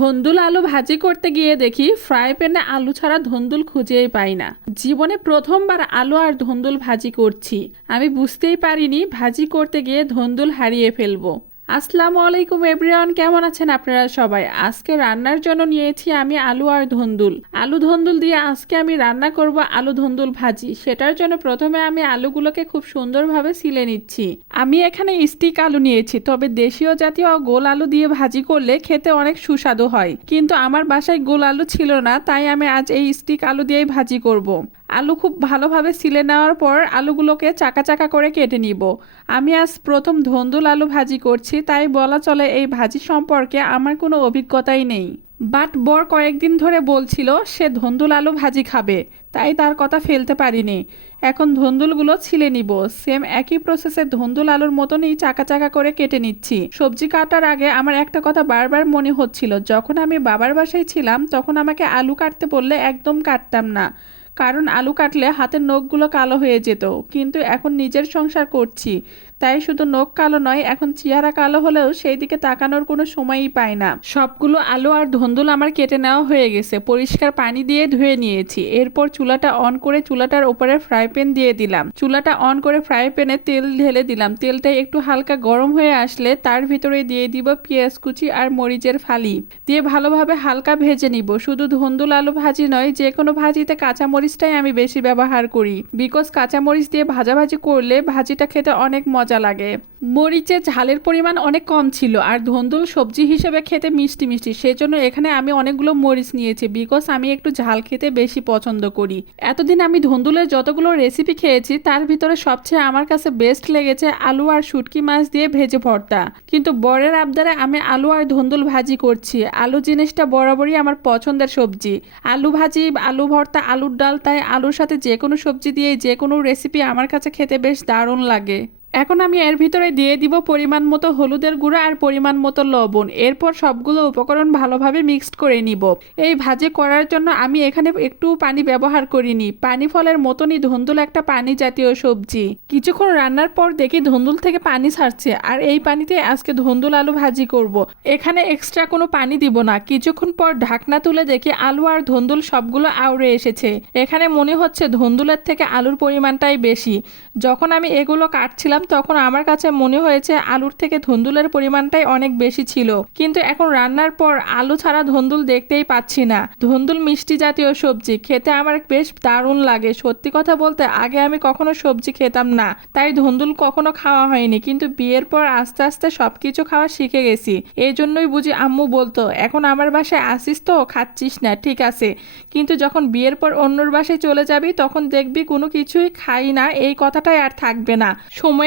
ধন্দুল আলু ভাজি করতে গিয়ে দেখি ফ্রাই প্যানে আলু ছাড়া ধন্দুল খুঁজেই পাই না। জীবনে প্রথমবার আলু আর ধন্দুল ভাজি করছি। আমি বুঝতেই পারিনি ভাজি করতে গিয়ে ধন্দুল হারিয়ে ফেলব। আসসালামু আলাইকুম এভরিওয়ান, কেমন আছেন আপনারা সবাই? আজকে রান্নার জন্য নিয়েছি আমি আলু আর ধন্দুল। আলু ধন্দুল দিয়ে আজকে আমি রান্না করব আলু ধন্দুল ভাজি। সেটার জন্য প্রথমে আমি আলুগুলোকে খুব সুন্দরভাবে সিলে নিচ্ছি। আমি এখানে স্টিক আলু নিয়েছি, তবে দেশীয় জাতীয় গোল আলু দিয়ে ভাজি করলে খেতে অনেক সুস্বাদু হয়। কিন্তু আমার বাসায় গোল আলু ছিল না, তাই আমি আজ এই স্টিক আলু দিয়েই ভাজি করব। আলু খুব ভালোভাবে সিলে নেওয়ার পর আলুগুলোকে চাকা চাকা করে কেটে নিব। আমি আজ প্রথম ধন্দুল আলু ভাজি করছি, তাই বলা চলে এই ভাজি সম্পর্কে আমার কোনো অভিজ্ঞতাই নেই। বাট বর কয়েকদিন ধরে বলছিল সে ধন্দুল আলু ভাজি খাবে, তাই তার কথা ফেলতে পারিনি। এখন ধন্দুলগুলো ছিলে নিব। সেম একই প্রসেসে ধন্দুল আলুর মতনই চাকা চাকা করে কেটে নিচ্ছি। সবজি কাটার আগে আমার একটা কথা বারবার মনে হচ্ছিল, যখন আমি বাবার বাসায় ছিলাম, তখন আমাকে আলু কাটতে বললে একদম কাটতাম না। কারণ আলু কাটলে হাতের নখগুলো কালো হয়ে যেত। কিন্তু এখন নিজের সংসার করছি। তাই শুধু নখ কালো নয়, এখন চেহারা কালো হলেও সেই দিকে তাকানোর কোনো সময়ই পায় না। সবগুলো আলু আর ধন্দুল আমার কেটে নেওয়া হয়ে গেছে। পরিষ্কার পানি দিয়ে ধুয়ে নিয়েছি। এরপর চুলাটা অন করে চুলাটার উপরে ফ্রাই প্যান দিয়ে দিলাম। চুলাটা অন করে ফ্রাই প্যানে তেল ঢেলে দিলাম। তেলটা একটু হালকা গরম হয়ে আসলে তার ভিতরে দিয়ে দিব পেঁয়াজ কুচি আর মরিচের ফালি। দিয়ে ভালোভাবে হালকা ভেজে নিব। শুধু ধন্দুল আলু ভাজি নয়, যে কোনো ভাজিতে কাঁচা মরিচটাই আমি বেশি ব্যবহার করি। বিকজ কাঁচা মরিচ দিয়ে ভাজাভাজি করলে ভাজিটা খেতে অনেক মজা লাগে। মরিচে ঝালের পরিমাণ অনেক কম ছিল আর ধন্দুল সবজি হিসেবে খেতে মিষ্টি মিষ্টি। সেজন্য এখানে আমি অনেকগুলো মরিচ নিয়েছি বিকজ আমি একটু ঝাল খেতে বেশি পছন্দ করি। এতদিন আমি ধন্দুলের যতগুলো রেসিপি খেয়েছি, তার ভিতরে সবচেয়ে আমার কাছে বেস্ট লেগেছে আলু আর শুটকি মাছ দিয়ে ভেজে ভর্তা। কিন্তু বরের আবদারে আমি আলু আর ধন্দুল ভাজি করছি। আলু জিনিসটা বরাবরই আমার পছন্দের সবজি। আলু ভাজি, আলু ভর্তা, আলুর ডাল, তাই আলুর সাথে যে কোনো সবজি দিয়ে যে কোনো রেসিপি আমার কাছে খেতে বেশ দারুণ লাগে। এখন আমি এর ভিতরে দিয়ে দিব পরিমাণ মতো হলুদের গুঁড়া আর পরিমাণ মতো লবণ। এরপর সবগুলো উপকরণ ভালোভাবে মিক্সড করে নিব। এই ভাজি করার জন্য আমি এখানে একটু পানি ব্যবহার করিনি। পানি ফলের মতনই ধুন্দুল একটা পানি জাতীয় সবজি। কিছুক্ষণ রান্নার পর দেখি ধুন্দুল থেকে পানি ছাড়ছে আর এই পানিতে আজকে ধুন্দুল আলু ভাজি করব। এখানে এক্সট্রা কোনো পানি দিব না। কিছুক্ষণ পর ঢাকনা তুলে দেখি আলু আর ধুন্দুল সবগুলো আউড়ে এসেছে। এখানে মনে হচ্ছে ধুন্দুলের থেকে আলুর পরিমাণটাই বেশি। যখন আমি এগুলো কাটছিলাম তখন আমার কাছে মনে হয়েছে আলুর থেকে ধুন্দুলের পরিমাণটাই অনেক বেশি ছিল। কিন্তু এখন রান্নার পর আলু ছাড়া ধুন্দুল দেখতেই পাচ্ছি না। ধুন্দুল মিষ্টি জাতীয় সবজি, খেতে আমার বেশ দারুণ লাগে। সত্যি কথা বলতে আগে আমি কখনো সবজি খেতাম না। তাই ধুন্দুল কখনো খাওয়া হয়নি, কিন্তু বিয়ের পর আস্তে আস্তে সব কিছু খাওয়া শিখে গেছি। এই জন্যই বুঝি আম্মু বলতো, এখন আমার বাসায় আসিস তো, খাচ্ছিস না, ঠিক আছে। কিন্তু যখন বিয়ের পর অন্যর বাসায় চলে যাবি, তখন দেখবি কোনো কিছুই খাই না, এই কথাটাই আর থাকবে না।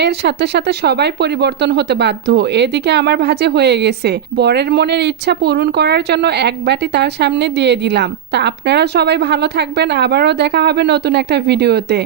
সময়ের সাথে সাথে সবাই পরিবর্তন হতে বাধ্য। এদিকে আমার ভাজে হয়ে গেছে। বরের মনের ইচ্ছা পূরণ করার জন্য এক বাটি তার সামনে দিয়ে দিলাম। তা আপনারা সবাই ভালো থাকবেন। আবারও দেখা হবে নতুন একটা ভিডিওতে।